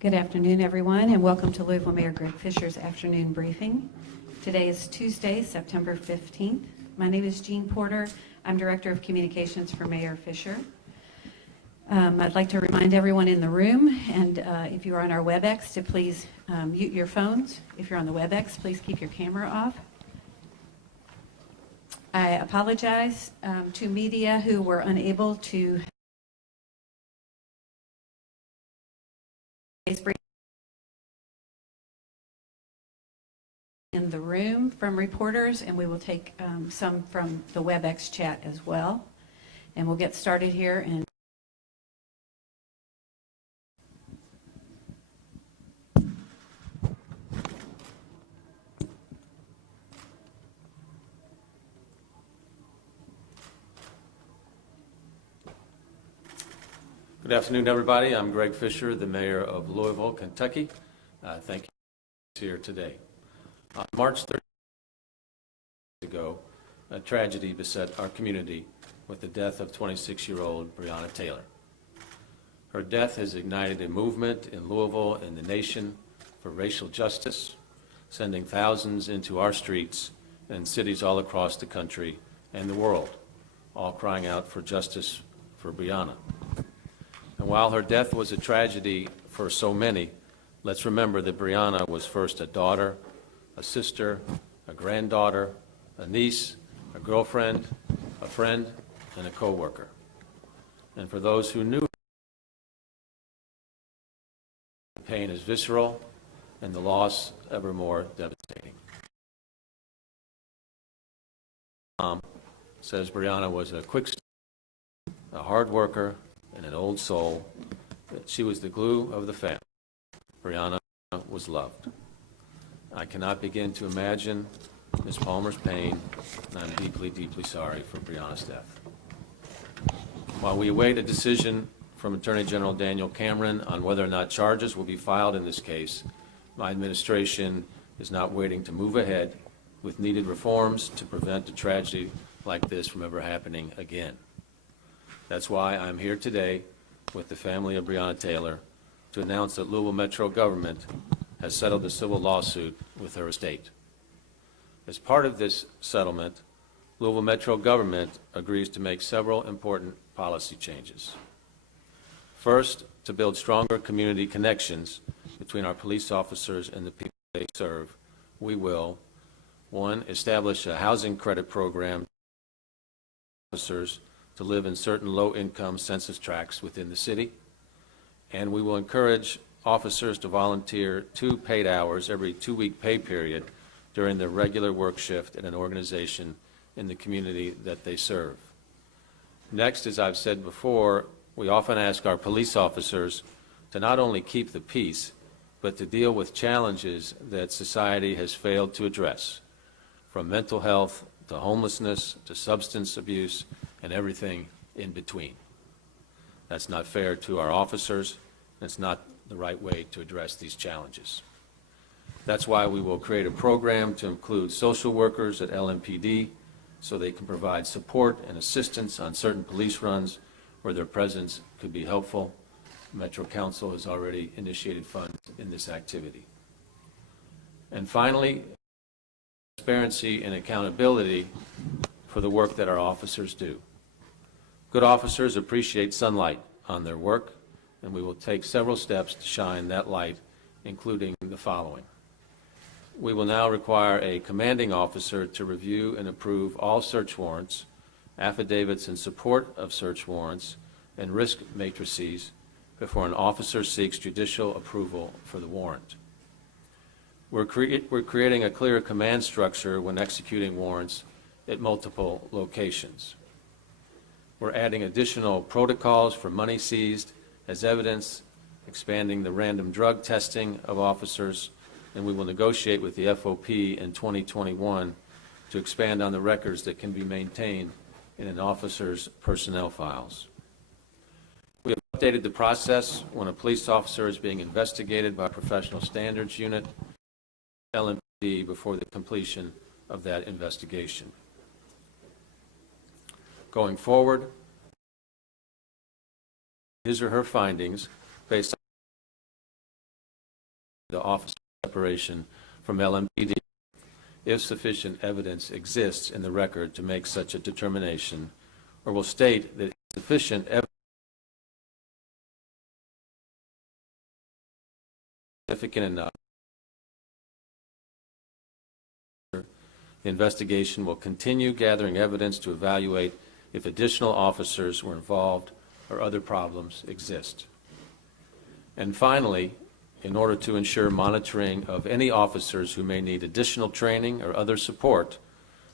Good afternoon, everyone, and welcome to Louisville Mayor Greg Fisher's afternoon briefing. Today is Tuesday, September 15th. My name is Jean Porter. I'm Director of Communications for Mayor Fisher. I'd like to remind everyone in the room, and if you are on our WebEx, to please mute your phones. If you're on the WebEx, please keep your camera off. I apologize to media who were unable to in the room from reporters, and we will take some from the WebEx chat as well. And we'll get started here. And good afternoon, everybody. I'm Greg Fisher, the mayor of Louisville, Kentucky. Thank you for being here today. On March 30th ago, a tragedy beset our community with the death of 26-year-old Breonna Taylor. Her death has ignited a movement in Louisville and the nation for racial justice, sending thousands into our streets and cities all across the country and the world, all crying out for justice for Breonna. And while her death was a tragedy for so many, let's remember that Breonna was first a daughter, a sister, a granddaughter, a niece, a girlfriend, a friend, and a co-worker. And for those who knew her, the pain is visceral and the loss ever more devastating. Mom says Breonna was a quick study, a hard worker, and an old soul. She was the glue of the family. Breonna was loved. I cannot begin to imagine Ms. Palmer's pain, and I'm deeply, deeply sorry for Breonna's death. While we await a decision from Attorney General Daniel Cameron on whether or not charges will be filed in this case, my administration is not waiting to move ahead with needed reforms to prevent a tragedy like this from ever happening again. That's why I'm here today with the family of Breonna Taylor to announce that Louisville Metro government has settled a civil lawsuit with her estate. As part of this settlement, Louisville Metro government agrees to make several important policy changes. First, to build stronger community connections between our police officers and the people they serve, we will, one, establish a housing credit program for officers to live in certain low-income census tracts within the city, and we will encourage officers to volunteer 2 paid hours every 2-week pay period during their regular work shift at an organization in the community that they serve. Next, as I've said before, we often ask our police officers to not only keep the peace, but to deal with challenges that society has failed to address, from mental health to homelessness to substance abuse and everything in between. That's not fair to our officers. It's not the right way to address these challenges. That's why we will create a program to include social workers at LMPD so they can provide support and assistance on certain police runs where their presence could be helpful. Metro Council has already initiated funds in this activity. And finally, transparency and accountability for the work that our officers do. Good officers appreciate sunlight on their work, and we will take several steps to shine that light, including the following. We will now require a commanding officer to review and approve all search warrants, affidavits in support of search warrants, and risk matrices before an officer seeks judicial approval for the warrant. We're creating a clear command structure when executing warrants at multiple locations. We're adding additional protocols for money seized as evidence, expanding the random drug testing of officers, and we will negotiate with the FOP in 2021 to expand on the records that can be maintained in an officer's personnel files. We have updated the process when a police officer is being investigated by a professional standards unit, LMPD, before the completion of that investigation. Going forward, his or her findings based the officer separation from LMPD if sufficient evidence exists in the record to make such a determination, or will state that sufficient evidence is significant enough. The investigation will continue gathering evidence to evaluate if additional officers were involved or other problems exist. And finally, in order to ensure monitoring of any officers who may need additional training or other support,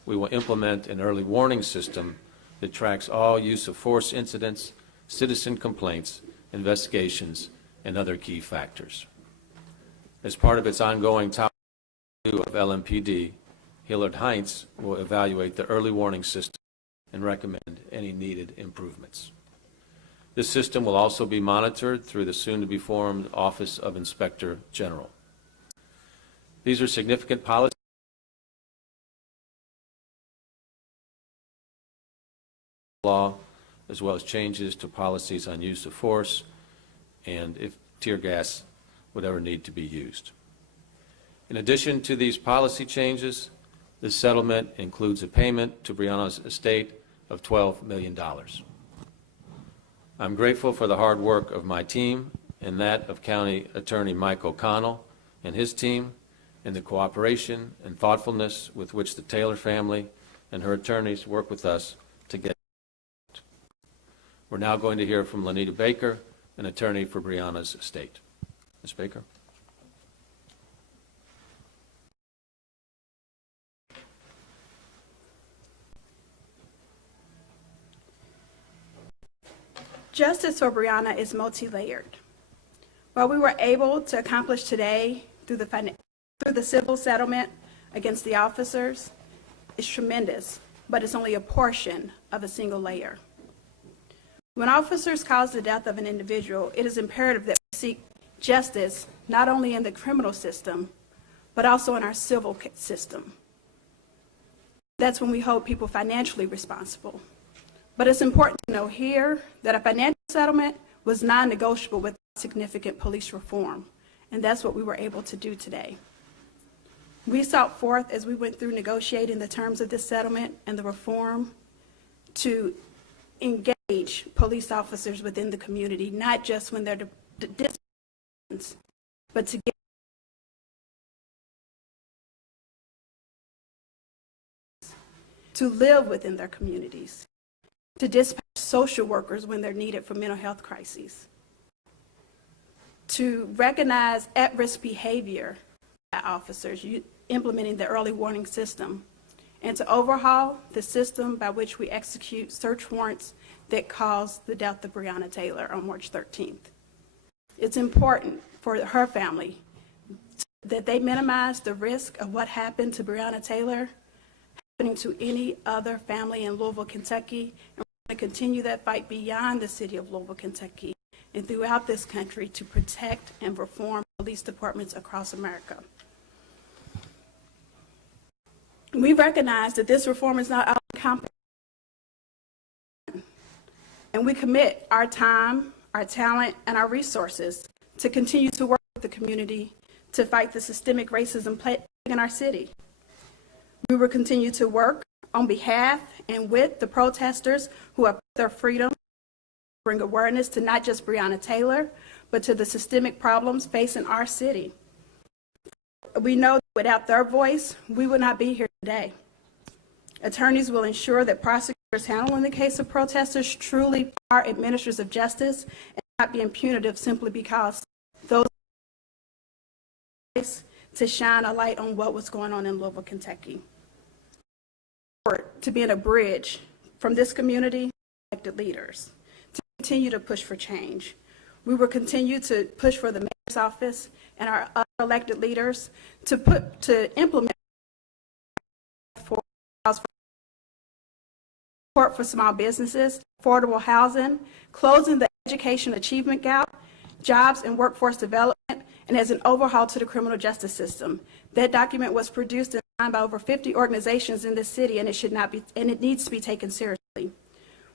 we will implement an early warning system that tracks all use of force incidents, citizen complaints, investigations, and other key factors. As part of its ongoing top review of LMPD, Hillard Heinz will evaluate the early warning system and recommend any needed improvements. This system will also be monitored through the soon-to-be-formed Office of Inspector General. These are significant policies law, as well as changes to policies on use of force and if tear gas would ever need to be used. In addition to these policy changes, this settlement includes a payment to Breonna's estate of $12 million. I'm grateful for the hard work of my team and that of County Attorney Mike O'Connell and his team, and the cooperation and thoughtfulness with which the Taylor family and her attorneys work with us to get it. We're now going to hear from Lanita Baker, an attorney for Breonna's estate. Ms. Baker. Justice for Breonna is multi-layered. What we were able to accomplish today through the civil settlement against the officers is tremendous, but it's only a portion of a single layer. When officers cause the death of an individual, it is imperative that we seek justice not only in the criminal system, but also in our civil system. That's when we hold people financially responsible. But it's important to know here that a financial settlement was non-negotiable with significant police reform, and that's what we were able to do today. We sought forth, as we went through negotiating the terms of this settlement and the reform, to engage police officers within the community, not just when they're dispatched, but to get to live within their communities, to dispatch social workers when they're needed for mental health crises, to recognize at-risk behavior by officers, implementing the early warning system, and to overhaul the system by which we execute search warrants that caused the death of Breonna Taylor on March 13th. It's important for her family that they minimize the risk of what happened to Breonna Taylor happening to any other family in Louisville, Kentucky, and we're going to continue that fight beyond the city of Louisville, Kentucky, and throughout this country to protect and reform police departments across America. We recognize that this reform is not all-encompassing, and we commit our time, our talent, and our resources to continue to work with the community to fight the systemic racism plaguing in our city. We will continue to work on behalf and with the protesters who have their freedom, bring awareness to not just Breonna Taylor, but to the systemic problems facing our city. We know that without their voice, we would not be here today. Attorneys will ensure that prosecutors handling the case of protesters truly are administrators of justice and not being punitive simply because those to shine a light on what was going on in Louisville, Kentucky. To being a bridge from this community to elected leaders, to continue to push for change. We will continue to push for the mayor's office and our other elected leaders to implement support for small businesses, affordable housing, closing the education achievement gap, jobs and workforce development, and as an overhaul to the criminal justice system. That document was produced and signed by over 50 organizations in this city, and it needs to be taken seriously.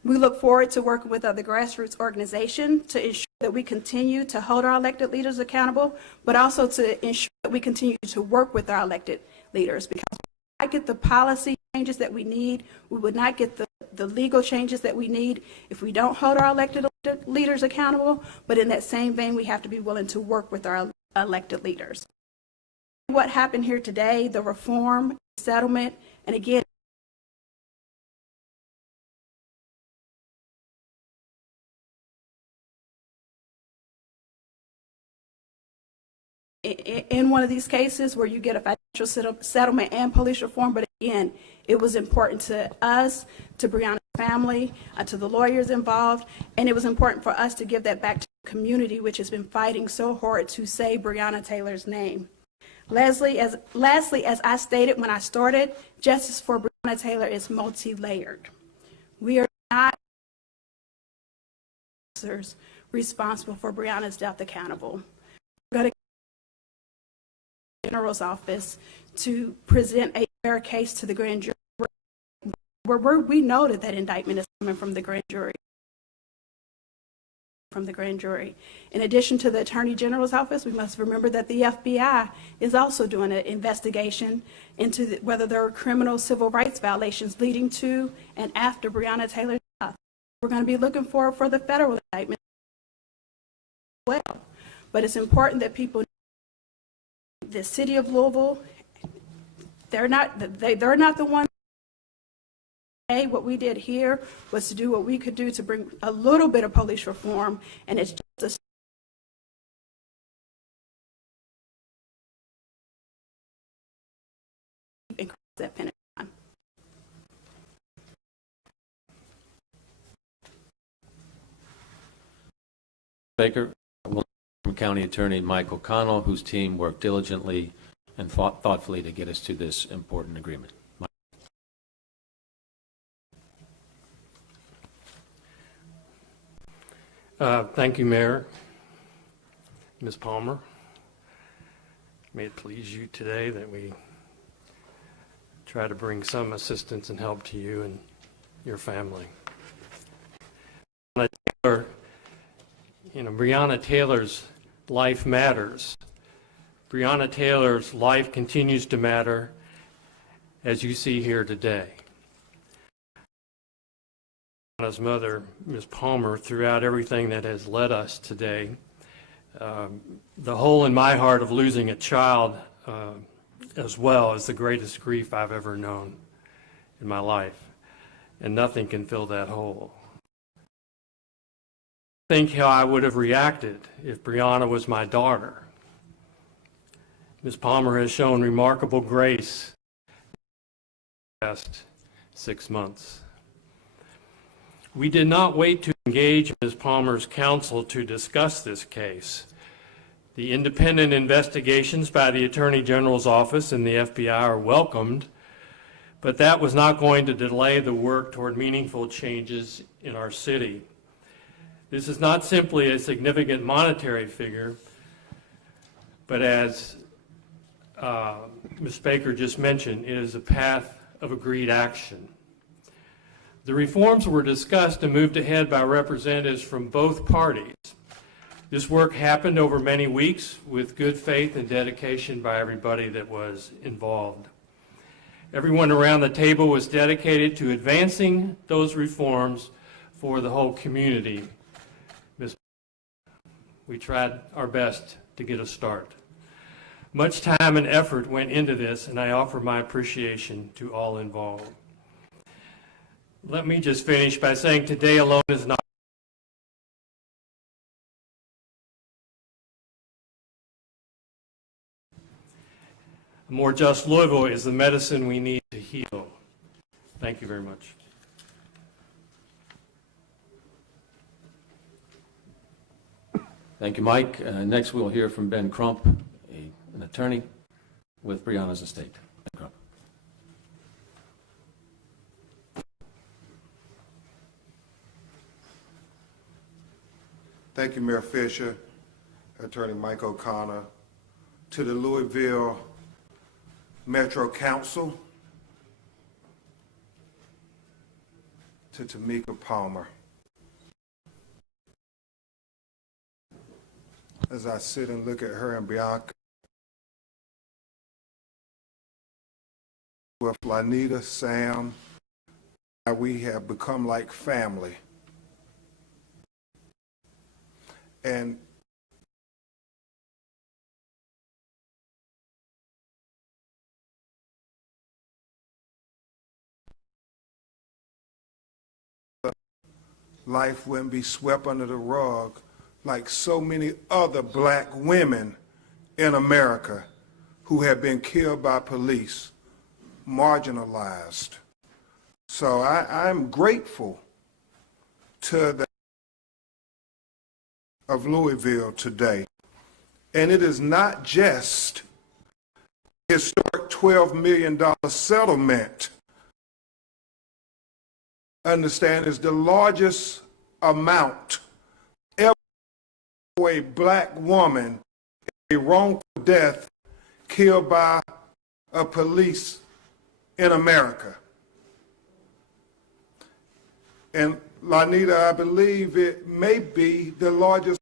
We look forward to working with other grassroots organizations to ensure that we continue to hold our elected leaders accountable, but also to ensure that we continue to work with our elected leaders, because we would not get the policy changes that we need, we would not get the legal changes that we need if we don't hold our elected leaders accountable. But in that same vein, we have to be willing to work with our elected leaders. What happened here today, the reform, settlement, and again, in one of these cases where you get a financial settlement and police reform, but again, it was important to us, to Breonna's family, to the lawyers involved, and it was important for us to give that back to the community, which has been fighting so hard to save Breonna Taylor's name. Lastly, as I stated when I started, justice for Breonna Taylor is multi-layered. We are not officers responsible for Breonna's death accountable. We're going to General's office to present a fair case to the grand jury, where we know that indictment is coming from the grand jury. In addition to the Attorney General's office, we must remember that the FBI is also doing an investigation into whether there are criminal civil rights violations leading to and after Breonna Taylor's death. We're going to be looking for the federal indictment as well. But it's important that people know the city of Louisville, they're not the ones. What we did here was to do what we could do to bring a little bit of police reform, and it's just increase that finish line. Baker, from County Attorney Mike O'Connell, whose team worked diligently and thoughtfully to get us to this important agreement. Mike. Thank you, Mayor. Ms. Palmer, may it please you today that we try to bring some assistance and help to you and your family. Breonna Taylor's life matters. Breonna Taylor's life continues to matter, as you see here today. Breonna's mother, Ms. Palmer, throughout everything that has led us today, the hole in my heart of losing a child as well is the greatest grief I've ever known in my life, and nothing can fill that hole. Think how I would have reacted if Breonna was my daughter. Ms. Palmer has shown remarkable grace in the past 6 months. We did not wait to engage Ms. Palmer's counsel to discuss this case. The independent investigations by the Attorney General's office and the FBI are welcomed, but that was not going to delay the work toward meaningful changes in our city. This is not simply a significant monetary figure, but as Ms. Baker just mentioned, it is a path of agreed action. The reforms were discussed and moved ahead by representatives from both parties. This work happened over many weeks with good faith and dedication by everybody that was involved. Everyone around the table was dedicated to advancing those reforms for the whole community. We tried our best to get a start. Much time and effort went into this, and I offer my appreciation to all involved. Let me just finish by saying today alone is not a more just Louisville is the medicine we need to heal. Thank you very much. Thank you, Mike. Next, we'll hear from Ben Crump, an attorney with Breonna's estate. Ben Crump. Thank you, Mayor Fisher, Attorney Mike O'Connor, to the Louisville Metro Council, to Tamika Palmer. as I sit and look at her and Bianca, with Lanita, Sam, how we have become like family. And life wouldn't be swept under the rug like so many other black women in America who have been killed by police, marginalized. So I'm grateful to the of Louisville today. And it is not just a historic $12 million settlement. Understand, is the largest amount ever for a black woman, a wrongful death killed by a police in America. And Lanita, I believe it may be the largest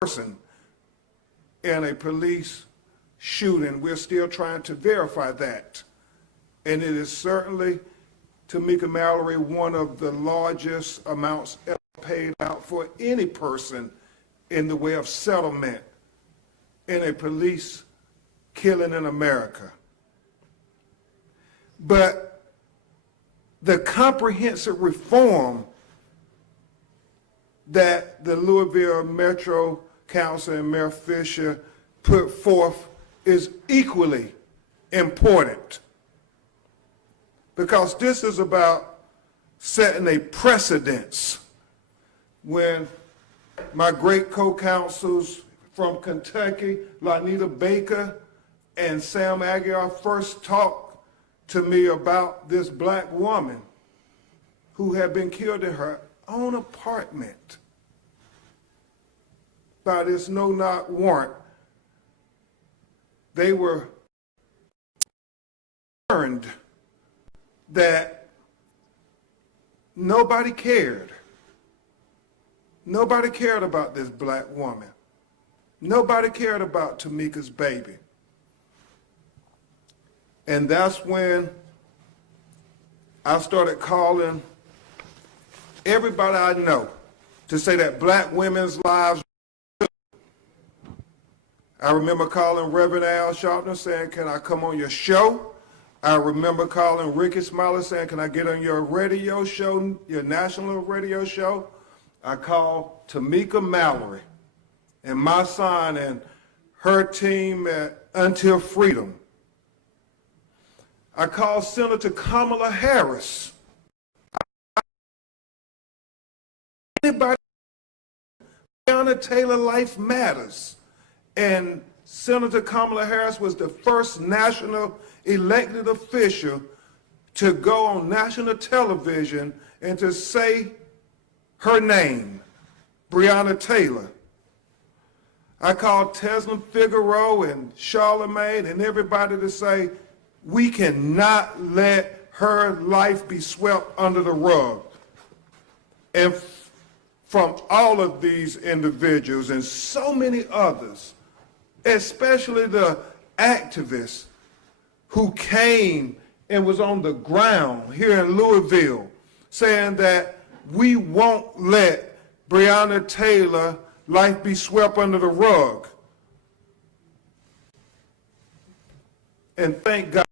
person in a police shooting. We're still trying to verify that. And it is certainly, Tamika Mallory, one of the largest amounts ever paid out for any person in the way of settlement in a police killing in America. But the comprehensive reform that the Louisville Metro Council and Mayor Fisher put forth is equally important, because this is about setting a precedence. When my great co-counsels from Kentucky, Lanita Baker and Sam Aguiar, first talked to me about this black woman who had been killed in her own apartment by this no-knock warrant, they were concerned that nobody cared. Nobody cared about this black woman. Nobody cared about Tamika's baby. And that's when I started calling everybody I know to say that black women's lives. I remember calling Reverend Al Sharpton saying, can I come on your show? I remember calling Ricky Smiley saying, can I get on your radio show, your national radio show? I called Tamika Mallory and my son and her team at Until Freedom. I called Senator Kamala Harris. Anybody, Breonna Taylor Life Matters. And Senator Kamala Harris was the first national elected official to go on national television and to say her name, Breonna Taylor. I called Tesla Figaro and Charlemagne and everybody to say, we cannot let her life be swept under the rug. And from all of these individuals and so many others, especially the activists who came and was on the ground here in Louisville saying that we won't let Breonna Taylor life be swept under the rug. And thank God,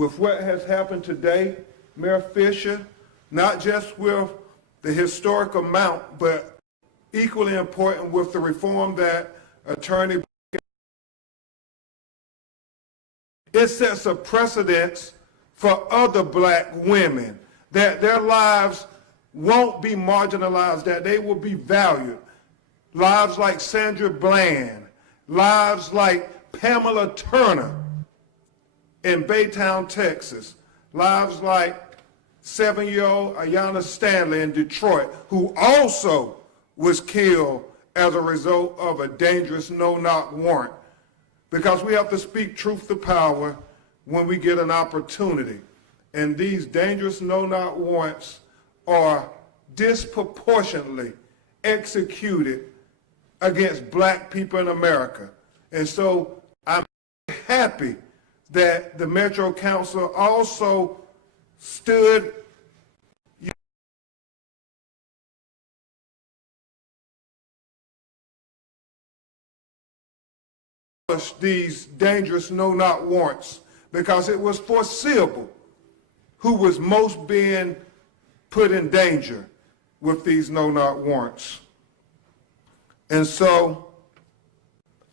with what has happened today, Mayor Fisher, not just with the historic amount, but equally important with the reform that Attorney, it sets a precedence for other black women, that their lives won't be marginalized, that they will be valued. Lives like Sandra Bland, lives like Pamela Turner in Baytown, Texas, lives like 7-year-old Ayanna Stanley in Detroit, who also was killed as a result of a dangerous no-knock warrant. Because we have to speak truth to power when we get an opportunity. And these dangerous no-knock warrants are disproportionately executed against black people in America. And so I'm happy that the Metro Council also stood these dangerous no-knock warrants, because it was foreseeable who was most being put in danger with these no-knock warrants. And so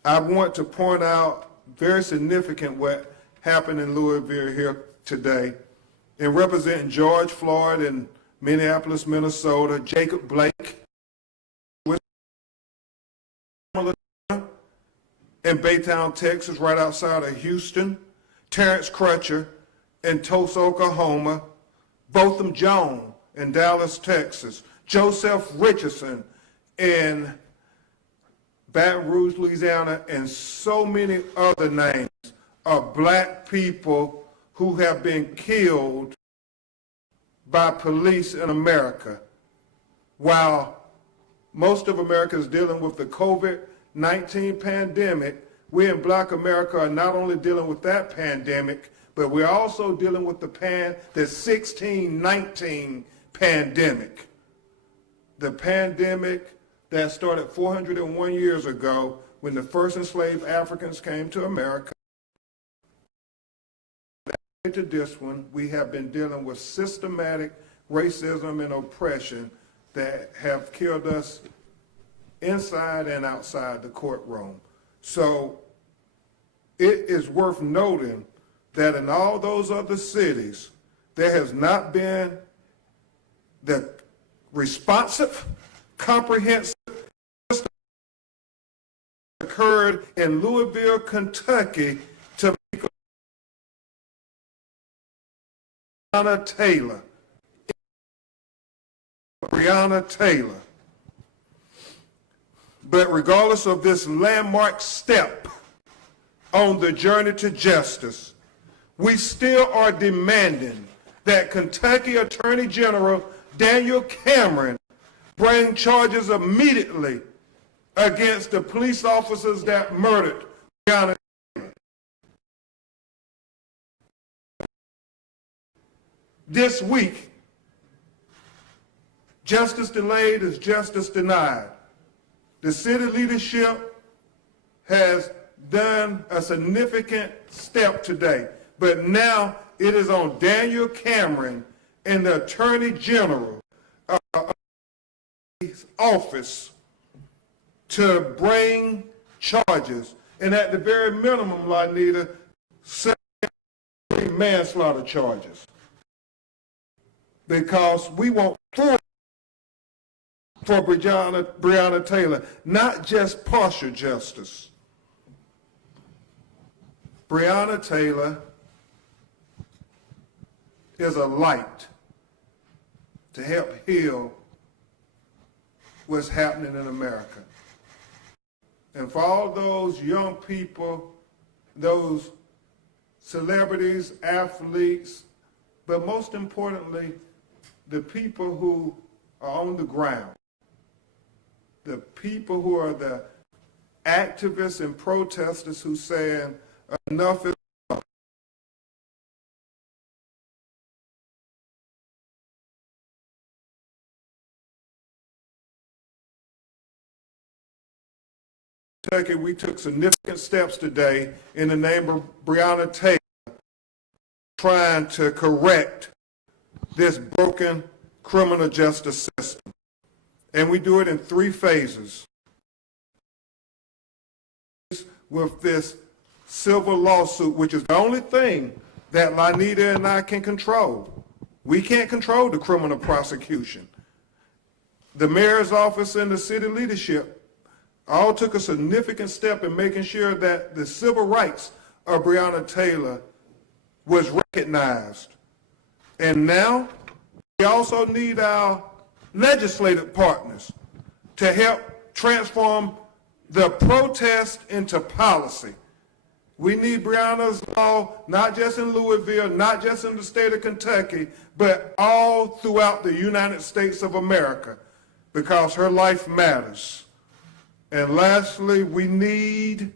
I want to point out very significant what happened in Louisville here today. In representing George Floyd in Minneapolis, Minnesota, Jacob Blake, in Baytown, Texas, right outside of Houston, Terrence Crutcher in Tulsa, Oklahoma, Botham Jones in Dallas, Texas, Joseph Richardson in Baton Rouge, Louisiana, and so many other names of black people who have been killed by police in America. While most of America is dealing with the COVID-19 pandemic, we in Black America are not only dealing with that pandemic, but we're also dealing with the 1619 pandemic. The pandemic that started 401 years ago when the first enslaved Africans came to America. To this one, we have been dealing with systematic racism and oppression that have killed us inside and outside the courtroom. So it is worth noting that in all those other cities, there has not been the responsive, comprehensive system that occurred in Louisville, Kentucky to make Breonna Taylor. But regardless of this landmark step on the journey to justice, we still are demanding that Kentucky Attorney General Daniel Cameron bring charges immediately against the police officers that murdered Breonna Taylor. This week, justice delayed is justice denied. The city leadership has done a significant step today, but now it is on Daniel Cameron and the Attorney General of his office to bring charges, and at the very minimum, Lanita, manslaughter charges, because we want for Breonna Taylor, not just partial justice. Breonna Taylor is a light to help heal what's happening in America. And for all those young people, those celebrities, athletes, but most importantly, the people who are on the ground, the people who are the activists and protesters who saying enough is enough. Kentucky, we took significant steps today in the name of Breonna Taylor, trying to correct this broken criminal justice system. And we do it in 3 phases. With this civil lawsuit, which is the only thing that Lanita and I can control. We can't control the criminal prosecution. The mayor's office and the city leadership all took a significant step in making sure that the civil rights of Breonna Taylor was recognized. And now we also need our legislative partners to help transform the protest into policy. We need Breonna's law, not just in Louisville, not just in the state of Kentucky, but all throughout the United States of America, because her life matters. And lastly, we need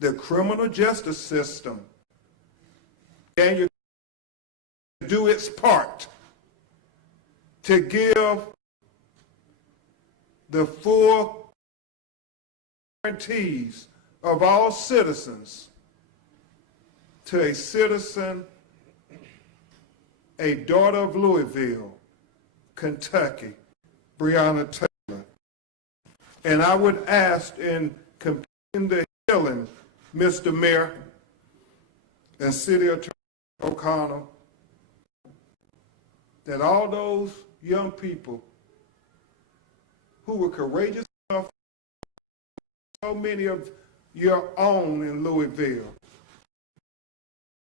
the criminal justice system and to do its part to give the full guarantees of all citizens to a citizen, a daughter of Louisville, Kentucky, Breonna Taylor. And I would ask in completing the hearing, Mr. Mayor and City Attorney O'Connell, that all those young people who were courageous enough, so many of your own in Louisville,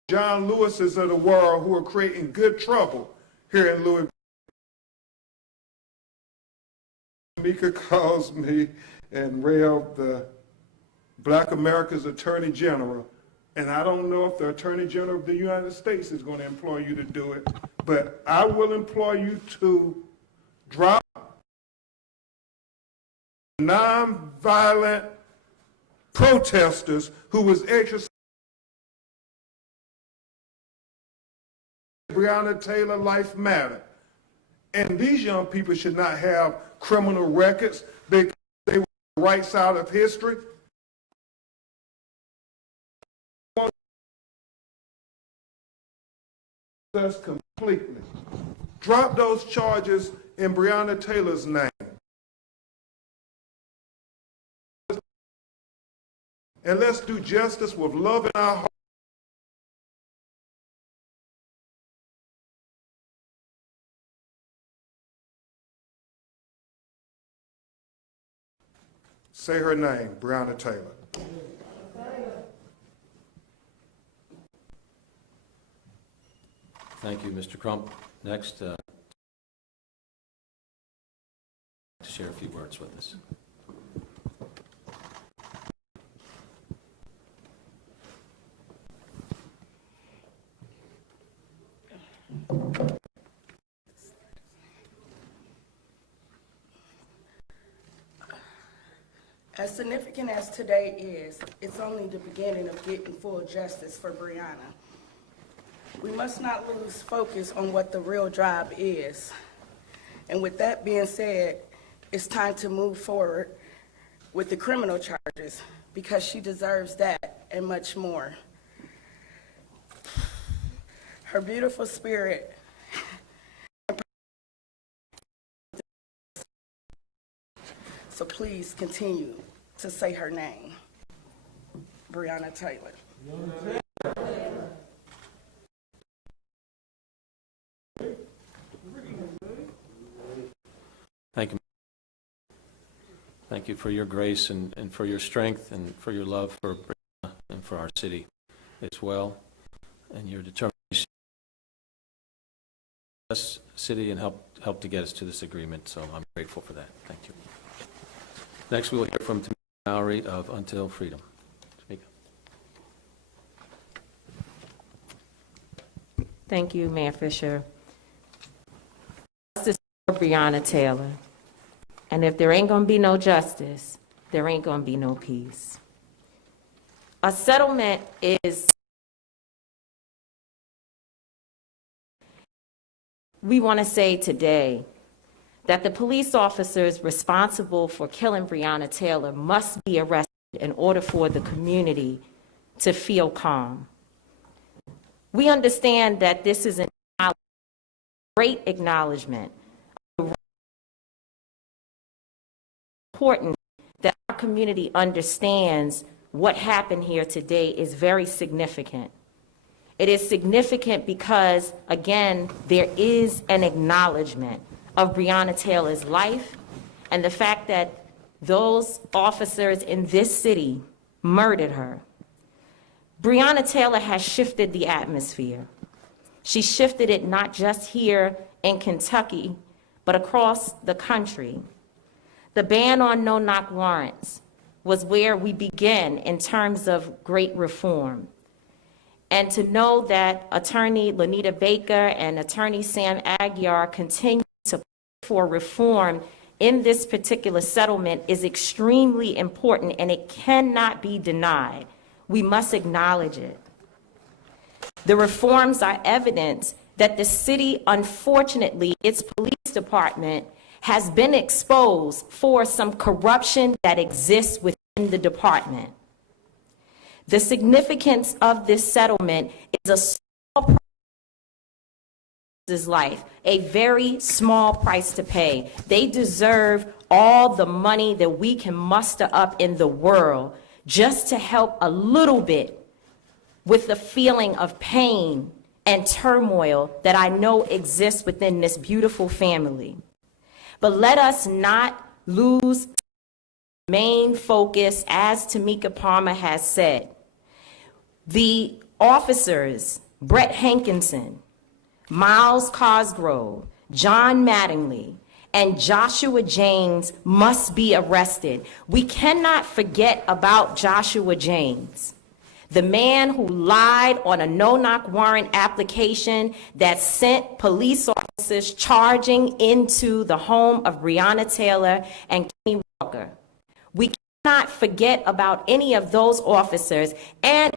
John Lewis's of the world who are creating good trouble here in Louisville. Mika calls me and Rev, the Black America's Attorney General, and I don't know if the Attorney General of the United States is going to employ you to do it, but I will employ you to drop nonviolent protesters who was exercising Breonna Taylor Life Matter. And these young people should not have criminal records because they were on the right side of history. Us completely. Drop those charges in Breonna Taylor's name. And let's do justice with love in our heart. Say her name, Breonna Taylor. Thank you, Mr. Crump. Next, to share a few words with us. As significant as today is, it's only the beginning of getting full justice for Breonna. We must not lose focus on what the real drive is. And with that being said, it's time to move forward with the criminal charges because she deserves that and much more. Her beautiful spirit so please continue to say her name, Breonna Taylor. Thank you. Thank you for your grace and for your strength and for your love for Breonna and for our city as well, and your determination us city and help to get us to this agreement. So I'm grateful for that. Thank you. Next, we will hear from Tamika Lowry of Untitled Freedom. Tamika. Thank you, Mayor Fisher. Justice for Breonna Taylor. And if there ain't going to be no justice, there ain't going to be no peace. A settlement is, we want to say today that the police officers responsible for killing Breonna Taylor must be arrested in order for the community to feel calm. We understand that this is a great acknowledgement. Important that our community understands what happened here today is very significant. It is significant because, again, there is an acknowledgement of Breonna Taylor's life and the fact that those officers in this city murdered her. Breonna Taylor has shifted the atmosphere. She shifted it not just here in Kentucky, but across the country. The ban on no-knock warrants was where we began in terms of great reform. And to know that Attorney Lanita Baker and Attorney Sam Aguiar continue to push for reform in this particular settlement is extremely important, and it cannot be denied. We must acknowledge it. The reforms are evidence that the city, unfortunately, its police department, has been exposed for some corruption that exists within the department. The significance of this settlement is a small price life, a very small price to pay. They deserve all the money that we can muster up in the world just to help a little bit with the feeling of pain and turmoil that I know exists within this beautiful family. But let us not lose main focus, as Tamika Palmer has said. The officers, Brett Hankinson, Miles Cosgrove, John Mattingly, and Joshua James must be arrested. We cannot forget about Joshua James, the man who lied on a no-knock warrant application that sent police officers charging into the home of Breonna Taylor and Kenny Walker. We cannot forget about any of those officers, and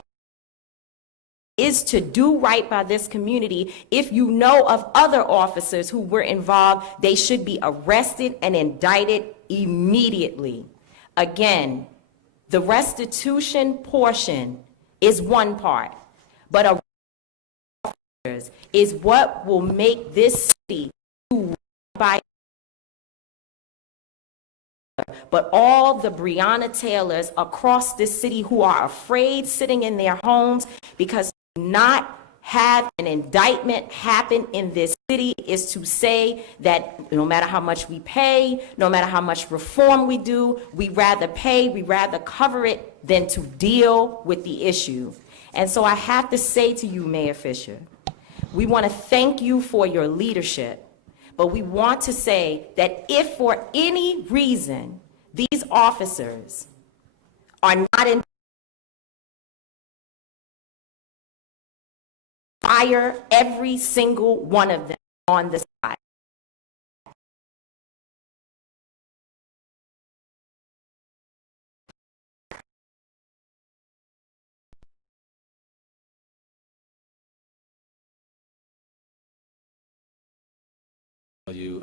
is to do right by this community. If you know of other officers who were involved, they should be arrested and indicted immediately. Again, the restitution portion is one part, but officers is what will make this city do right by. But all the Breonna Taylors across this city who are afraid sitting in their homes because not have an indictment happen in this city is to say that no matter how much we pay, no matter how much reform we do, we rather pay, we rather cover it than to deal with the issue. And so I have to say to you, Mayor Fisher, we want to thank you for your leadership, but we want to say that if for any reason these officers are not in, fire every single one of them on the side.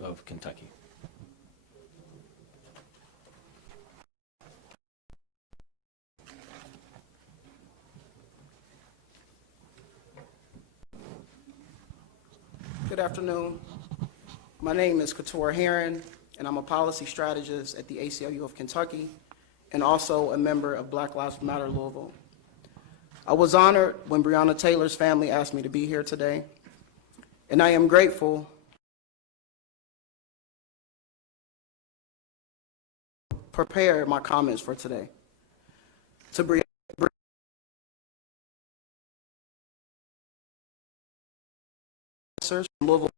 Of Kentucky. Good afternoon. My name is Couture Heron, and I'm a policy strategist at the ACLU of Kentucky and also a member of Black Lives Matter Louisville. I was honored when Breonna Taylor's family asked me to be here today, and I am grateful to prepare my comments for today. To Breonna officers from Louisville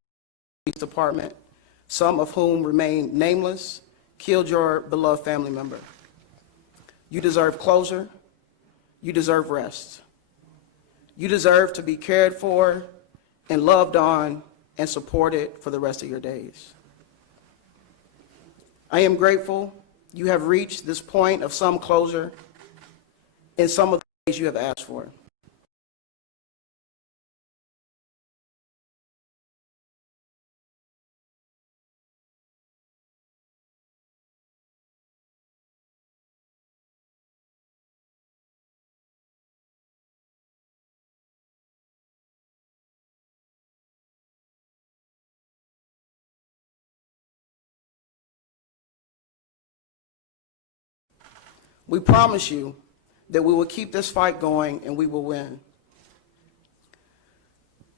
Police Department, some of whom remain nameless, killed your beloved family member. You deserve closure. You deserve rest. You deserve to be cared for and loved on and supported for the rest of your days. I am grateful you have reached this point of some closure in some of the ways you have asked for. We promise you that we will keep this fight going and we will win.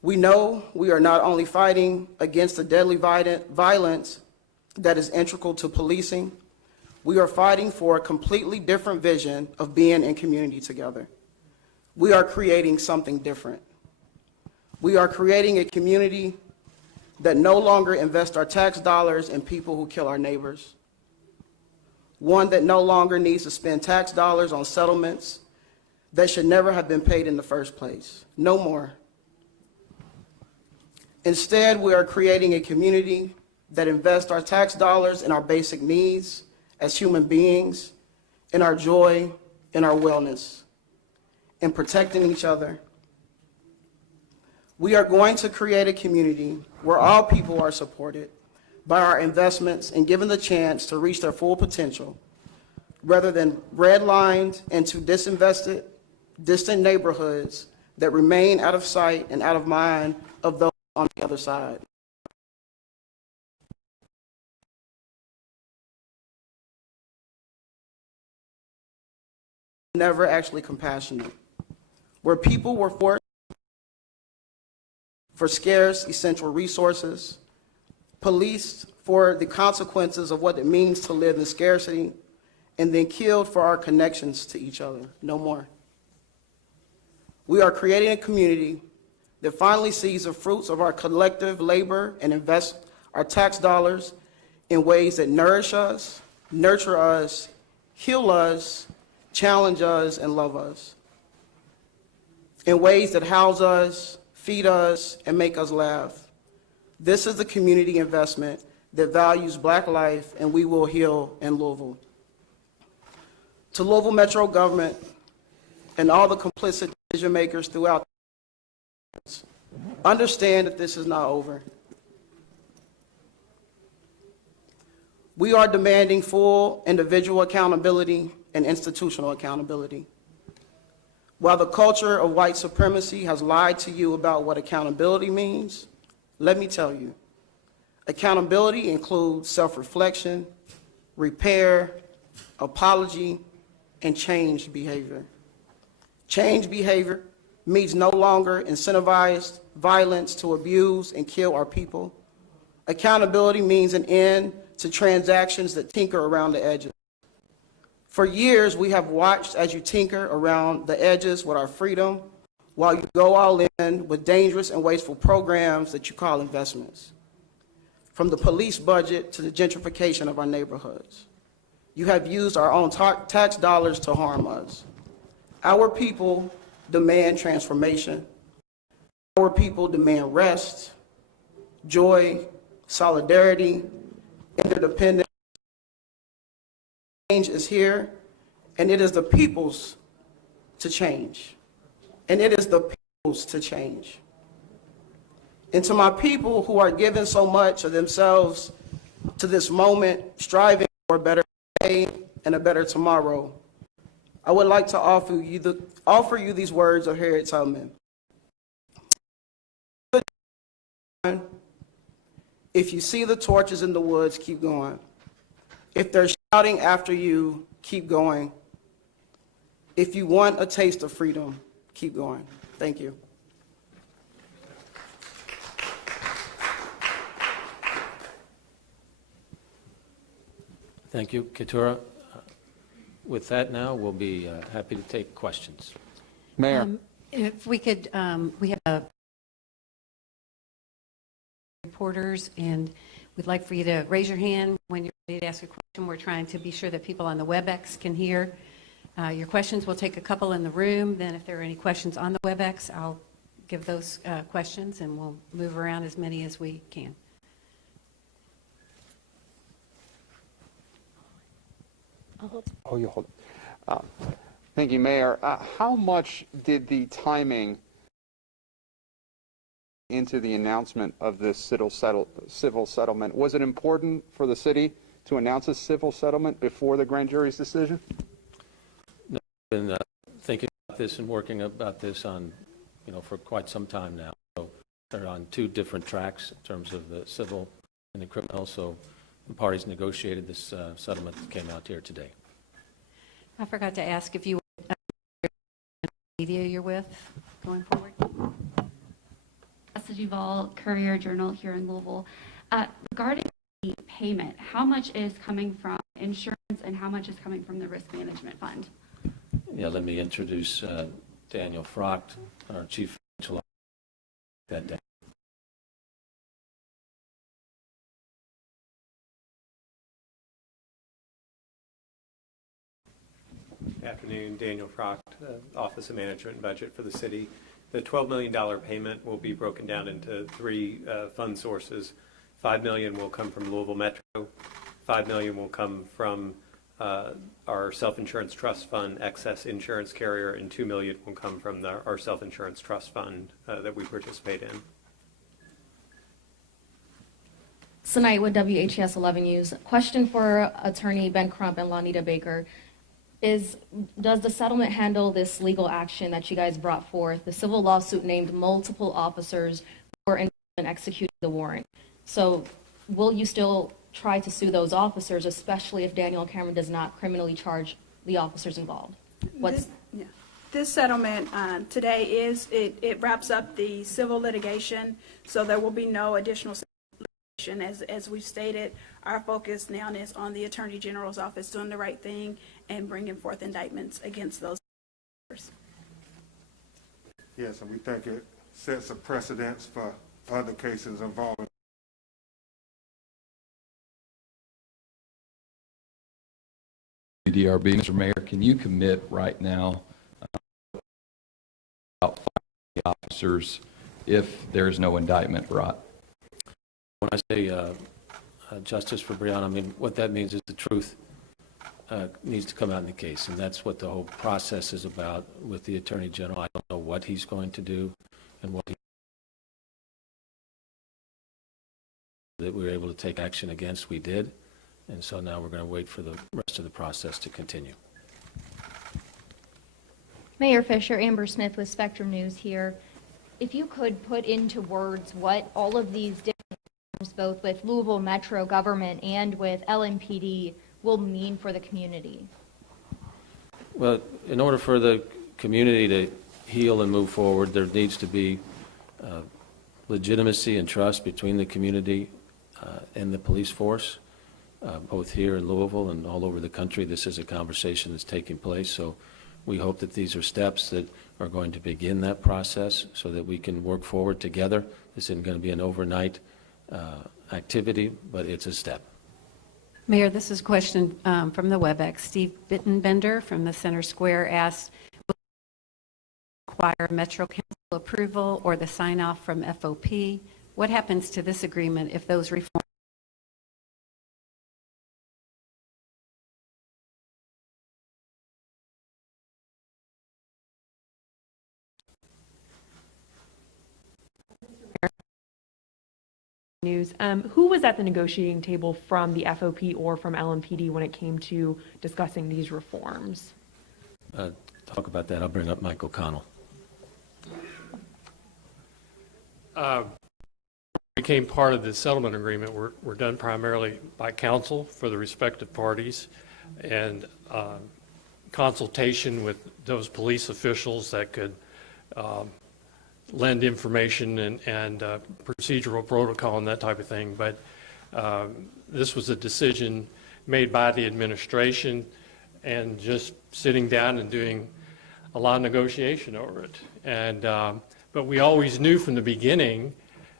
We know we are not only fighting against the deadly violence that is integral to policing, we are fighting for a completely different vision of being in community together. We are creating something different. We are creating a community that no longer invests our tax dollars in people who kill our neighbors. One that no longer needs to spend tax dollars on settlements that should never have been paid in the first place. No more. Instead, we are creating a community that invest our tax dollars in our basic needs as human beings, in our joy, in our wellness, in protecting each other. We are going to create a community where all people are supported by our investments and given the chance to reach their full potential, rather than redlined into disinvested, distant neighborhoods that remain out of sight and out of mind of those on the other side. Never actually compassionate, where people were forced for scarce essential resources, policed for the consequences of what it means to live in scarcity, and then killed for our connections to each other. No more. We are creating a community that finally sees the fruits of our collective labor and invest our tax dollars in ways that nourish us, nurture us, heal us, challenge us, and love us. In ways that house us, feed us, and make us laugh. This is the community investment that values Black life, and we will heal in Louisville. To Louisville Metro government and all the complicit decision makers throughout, understand that this is not over. We are demanding full individual accountability and institutional accountability. While the culture of white supremacy has lied to you about what accountability means, let me tell you, accountability includes self-reflection, repair, apology, and changed behavior. Changed behavior means no longer incentivized violence to abuse and kill our people. Accountability means an end to transactions that tinker around the edges. For years, we have watched as you tinker around the edges with our freedom while you go all in with dangerous and wasteful programs that you call investments. From the police budget to the gentrification of our neighborhoods. You have used our own tax dollars to harm us. Our people demand transformation. Our people demand rest, joy, solidarity, interdependence. Change is here, and it is the people's to change. And it is the people's to change. And to my people who are giving so much of themselves to this moment, striving for a better day and a better tomorrow, I would like to offer you these words of Harriet Tubman. If you see the torches in the woods, keep going. If they're shouting after you, keep going. If you want a taste of freedom, keep going. Thank you. Thank you, Keturah. With that now, we'll be happy to take questions. Mayor. If we could, we have reporters, and we'd like for you to raise your hand when you're ready to ask a question. We're trying to be sure that people on the WebEx can hear your questions. We'll take a couple in the room. Then if there are any questions on the WebEx, I'll give those questions, and we'll move around as many as we can. Oh, you hold it. Thank you, Mayor. How much did the timing into the announcement of this civil settlement, was it important for the city to announce a civil settlement before the grand jury's decision? No, I've been thinking about this and working about this on, for quite some time now. So they're on two different tracks in terms of the civil and the criminal. So the parties negotiated this settlement that came out here today. I forgot to ask if you media you're with going forward. Duval, Courier Journal here in Louisville. Regarding the payment, how much is coming from insurance and how much is coming from the risk management fund? Yeah, let me introduce Daniel Frocht, our Chief Financial Officer that day. Good afternoon, Daniel Frocht, Office of Management and Budget for the city. The $12 million payment will be broken down into three fund sources. $5 million will come from Louisville Metro, $5 million will come from our self-insurance trust fund excess insurance carrier, and $2 million will come from our self-insurance trust fund that we participate in. Tonight with WHS 11 News. Question for Attorney Ben Crump and Lonita Baker does the settlement handle this legal action that you guys brought forth? The civil lawsuit named multiple officers who were involved in executing the warrant. So will you still try to sue those officers, especially if Daniel Cameron does not criminally charge the officers involved? This settlement today it wraps up the civil litigation, so there will be no additional litigation. As we've stated, our focus now is on the Attorney General's office doing the right thing and bringing forth indictments against those officers. Yes, and we think it sets a precedence for other cases involving DRB. Mr. Mayor, can you commit right now about firing the officers if there's no indictment brought? When I say justice for Breonna, I mean, what that means is the truth needs to come out in the case, and that's what the whole process is about with the Attorney General. I don't know what he's going to do and what that we were able to take action against, we did, and so now we're going to wait for the rest of the process to continue. Mayor Fisher, Amber Smith with Spectrum News here. If you could put into words what all of these different forms, both with Louisville Metro government and with LMPD, will mean for the community. Well, in order for the community to heal and move forward, there needs to be legitimacy and trust between the community and the police force, both here in Louisville and all over the country. This is a conversation that's taking place, so we hope that these are steps that are going to begin that process so that we can work forward together. This isn't going to be an overnight activity, but it's a step. Mayor, this is a question from the WebEx. Steve Bittenbender from the Center Square asked, will it require Metro Council approval or the sign-off from FOP? What happens to this agreement if those reforms? News. Who was at the negotiating table from the FOP or from LMPD when it came to discussing these reforms? Talk about that. I'll bring up Mike O'Connell. Became part of the settlement agreement were done primarily by counsel for the respective parties, and consultation with those police officials that could lend information and procedural protocol and that type of thing. But this was a decision made by the administration, and just sitting down and doing a lot of negotiation over it. And but we always knew from the beginning,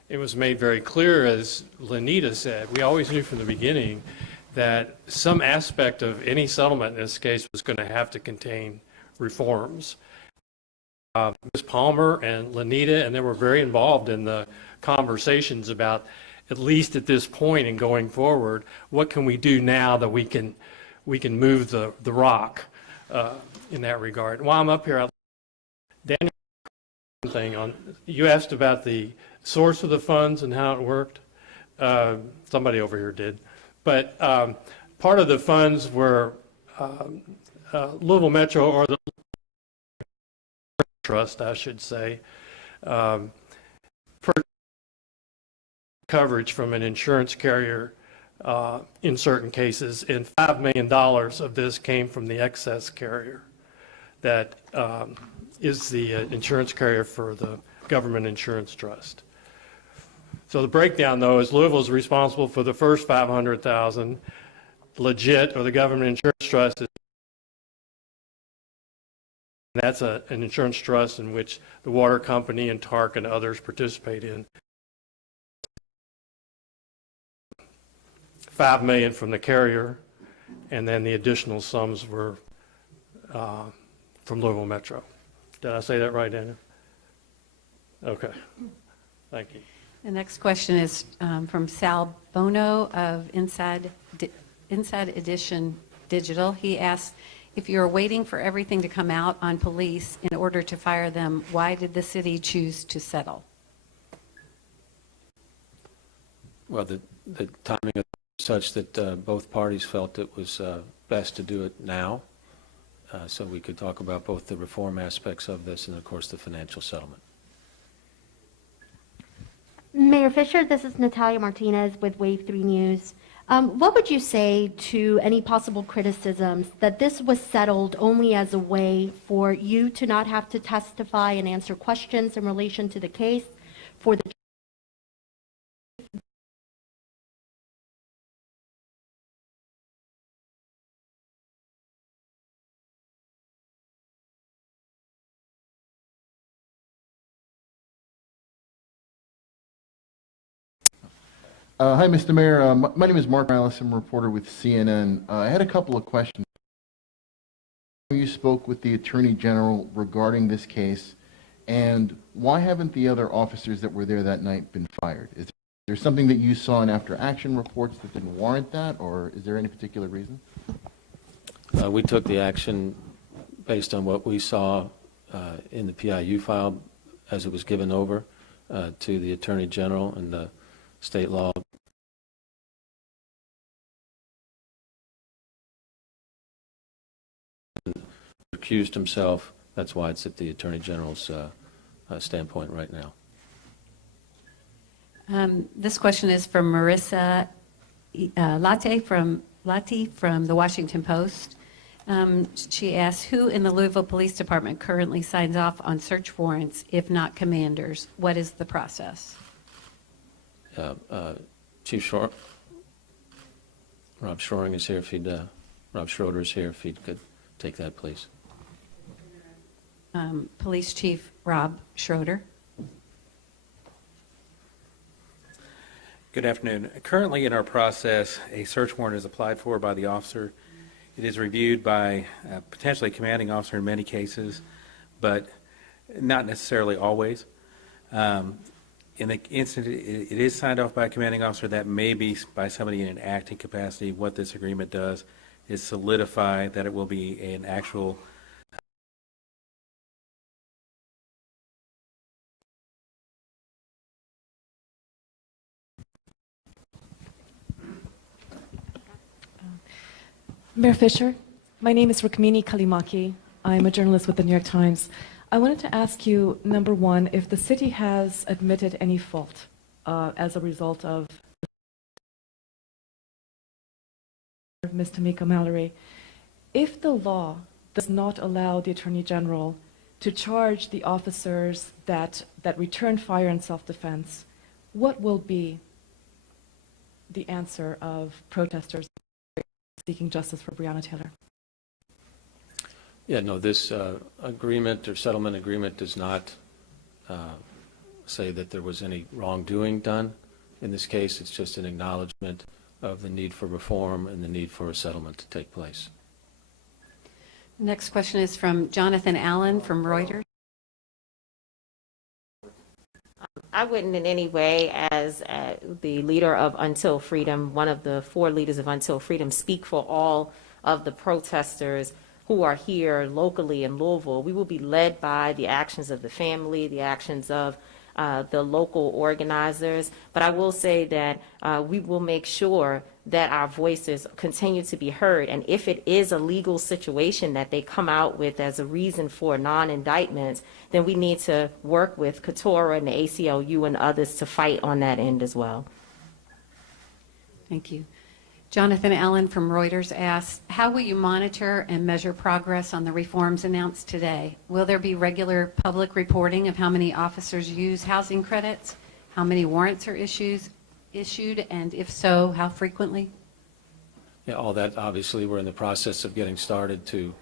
it was made very clear, as Lonita said, we always knew from the beginning that some aspect of any settlement in this case was going to have to contain reforms. Ms. Palmer and Lonita, and they were very involved in the conversations about, at least at this point and going forward, what can we do now that we can move the rock in that regard. And while I'm up here, Daniel, thing on, you asked about the source of the funds and how it worked. Somebody over here did, but part of the funds were Louisville Metro, or the Trust, I should say, for coverage from an insurance carrier in certain cases, and $5 million of this came from the excess carrier that is the insurance carrier for the government insurance trust. So the breakdown, though, is Louisville is responsible for the first $500,000. Legit, or the government insurance trust, is that's an insurance trust in which the water company and TARC and others participate in. $5 million from the carrier, and then the additional sums were from Louisville Metro. Did I say that right, Daniel? Okay. Thank you. The next question is from Sal Bono of Inside Edition Digital. He asks, if you're waiting for everything to come out on police in order to fire them, why did the city choose to settle? Well, the timing is such that both parties felt it was best to do it now, so we could talk about both the reform aspects of this and, of course, the financial settlement. Mayor Fisher, this is Natalia Martinez with Wave 3 News. What would you say to any possible criticisms that this was settled only as a way for you to not have to testify and answer questions in relation to the case, for the Hi, Mr. Mayor. My name is Mark Morales. I'm a reporter with CNN. I had a couple of questions. You spoke with the Attorney General regarding this case, and why haven't the other officers that were there that night been fired? Is there something that you saw in after-action reports that didn't warrant that, or is there any particular reason? We took the action based on what we saw in the PIU file as it was given over to the Attorney General and the state law. Recused himself. That's why it's at the Attorney General's standpoint right now. This question is from Marissa Latte from the Washington Post. She asks, who in the Louisville Police Department currently signs off on search warrants, if not commanders? What is the process? Chief Shore, Rob Schroeder is here. Rob Schroeder is here. If he could take that, please. Police Chief Rob Schroeder. Good afternoon. Currently in our process, a search warrant is applied for by the officer. It is reviewed by potentially a commanding officer in many cases, but not necessarily always. In the instance it is signed off by a commanding officer, that may be by somebody in an acting capacity. What this agreement does is solidify that it will be an actual Mayor Fisher, my name is Rukmini Kalimaki. I'm a journalist with the New York Times. I wanted to ask you, number one, if the city has admitted any fault as a result of Ms. Tamika Mallory. If the law does not allow the Attorney General to charge the officers that returned fire in self-defense, what will be the answer of protesters seeking justice for Breonna Taylor? Yeah, no, this agreement or settlement agreement does not say that there was any wrongdoing done. In this case, it's just an acknowledgement of the need for reform and the need for a settlement to take place. Next question is from Jonathan Allen from Reuters. I wouldn't in any way, as the leader of Until Freedom, one of the 4 leaders of Until Freedom, speak for all of the protesters who are here locally in Louisville. We will be led by the actions of the family, the actions of the local organizers. But I will say that we will make sure that our voices continue to be heard. And if it is a legal situation that they come out with as a reason for non-indictments, then we need to work with Katora and the ACLU and others to fight on that end as well. Thank you. Jonathan Allen from Reuters asks, how will you monitor and measure progress on the reforms announced today? Will there be regular public reporting of how many officers use housing credits, how many warrants are issued, and if so, how frequently? Yeah, all that, obviously, we're in the process of getting started to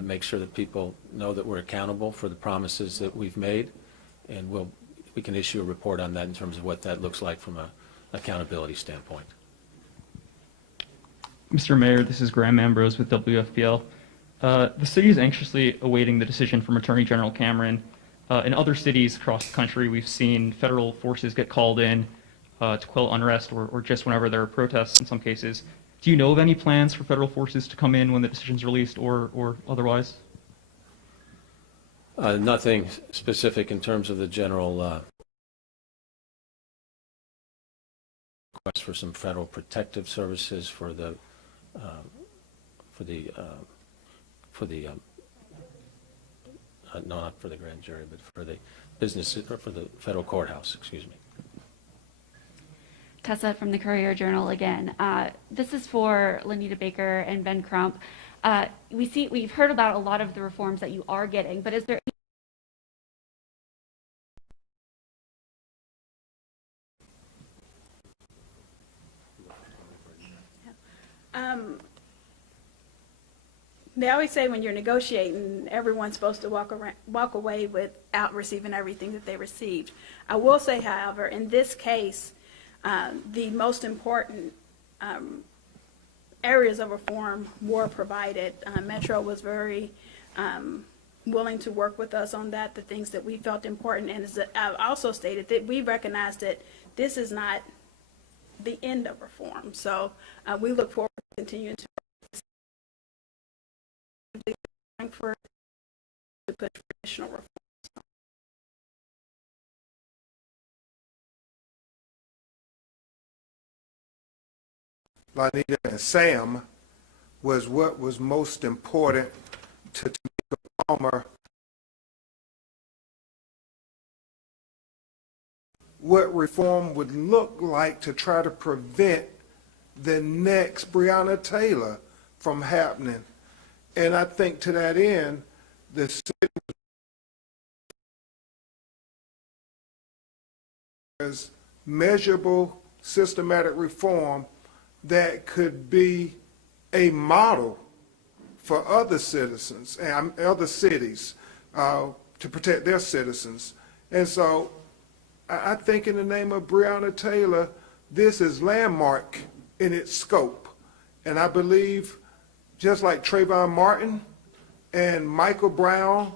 make sure that people know that we're accountable for the promises that we've made, and we can issue a report on that in terms of what that looks like from an accountability standpoint. Mr. Mayor, this is Graham Ambrose with WFPL. The city is anxiously awaiting the decision from Attorney General Cameron In other cities across the country, we've seen federal forces get called in to quell unrest or just whenever there are protests in some cases. Do you know of any plans for federal forces to come in when the decision's released or otherwise? Nothing specific in terms of the general request for some federal protective services for the no, not for the grand jury, but for the business, or for the federal courthouse, excuse me. Tessa from the Courier-Journal again. This is for Lanita Baker and Ben Crump. We've heard about a lot of the reforms that you are getting, but is there They always say when you're negotiating, everyone's supposed to walk away without receiving everything that they received. I will say, however, in this case, the most important areas of reform were provided. Metro was very willing to work with us on that, the things that we felt important. And as I've also stated, that we recognize that this is not the end of reform. So we look forward to continuing to push for additional reform. Lanita and Sam was what was most important to Tamika Palmer. What reform would look like to try to prevent the next Breonna Taylor from happening. And I think to that end, the city has measurable, systematic reform that could be a model for other citizens and other cities to protect their citizens. And so I think in the name of Breonna Taylor, this is landmark in its scope. And I believe just like Trayvon Martin and Michael Brown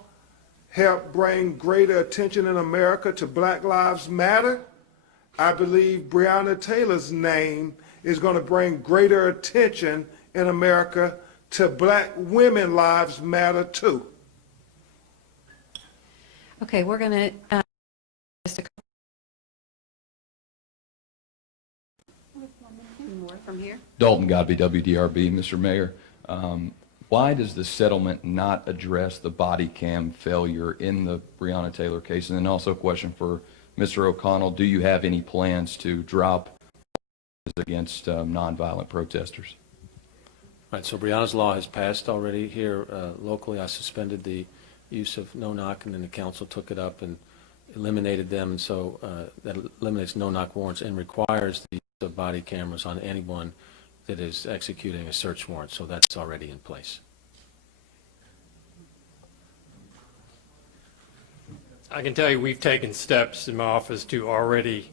helped bring greater attention in America to Black Lives Matter, I believe Breonna Taylor's name is going to bring greater attention in America to Black women lives matter too. Okay, we're going to just a couple more from here. Dalton Godby, WDRB. Mr. Mayor, why does the settlement not address the body cam failure in the Breonna Taylor case? And then also a question for Mr. O'Connell. Do you have any plans to drop against nonviolent protesters? Right, so Breonna's law has passed already here locally. I suspended the use of no-knock, and then the council took it up and eliminated them, and so that eliminates no-knock warrants and requires the use of body cameras on anyone that is executing a search warrant, so that's already in place. I can tell you we've taken steps in my office to already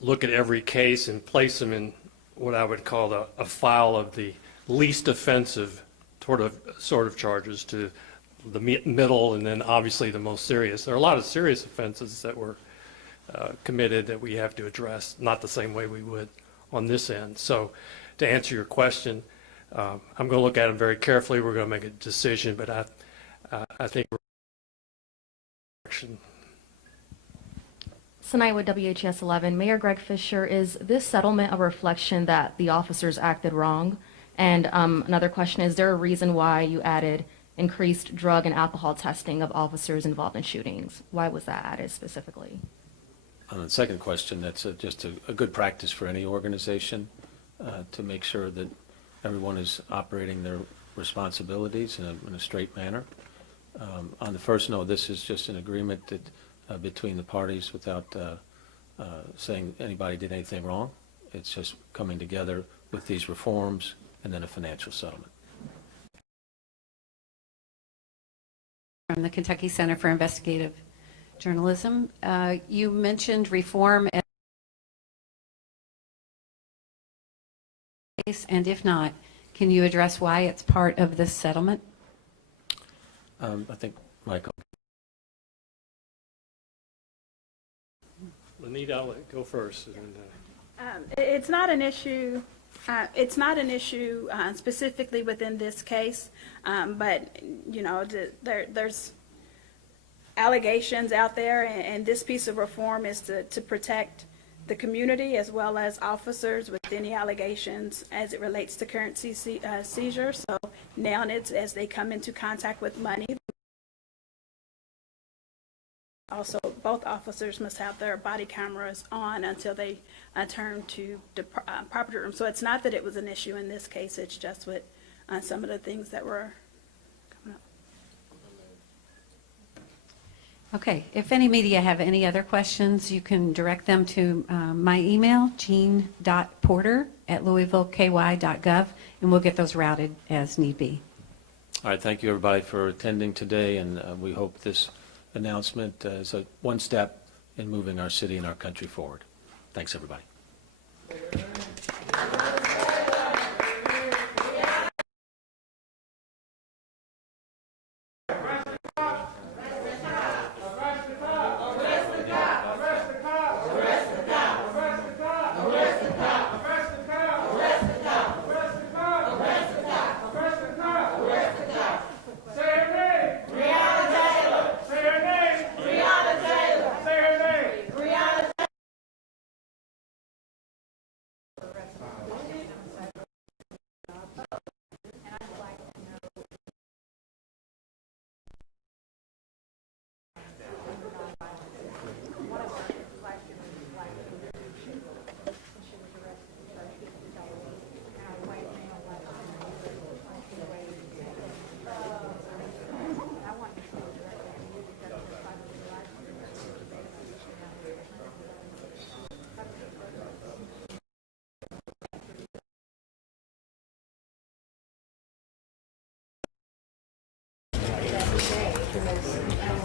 look at every case and place them in what I would call a file of the least offensive sort of charges to the middle, and then obviously the most serious. There are a lot of serious offenses that were committed that we have to address, not the same way we would on this end. So to answer your question, I'm going to look at them very carefully. We're going to make a decision, but I think we're action. Tonight with WHS 11, Mayor Greg Fisher, is this settlement a reflection that the officers acted wrong? And another question, is there a reason why you added increased drug and alcohol testing of officers involved in shootings? Why was that added specifically? On the second question, that's just a good practice for any organization to make sure that everyone is operating their responsibilities in a straight manner. On the first note, this is just an agreement that between the parties without saying anybody did anything wrong. It's just coming together with these reforms and then a financial settlement. From the Kentucky Center for Investigative Journalism, you mentioned reform, and if not, can you address why it's part of this settlement? I think Michael Lanita, I'll go first. And, It's not an issue. It's not an issue specifically within this case, but you know, there's allegations out there, and this piece of reform is to protect the community as well as officers with any allegations as it relates to currency seizure. So now it's as they come into contact with money. Also, both officers must have their body cameras on until they turn to the property room. So it's not that it was an issue in this case, it's just with some of the things that were coming up. Okay, if any media have any other questions, you can direct them to my email, jean.porter@louisvilleky.gov, and we'll get those routed as need be. All right, thank you, everybody, for attending today, and we hope this announcement is one step in moving our city and our country forward. Thanks, everybody. Every day.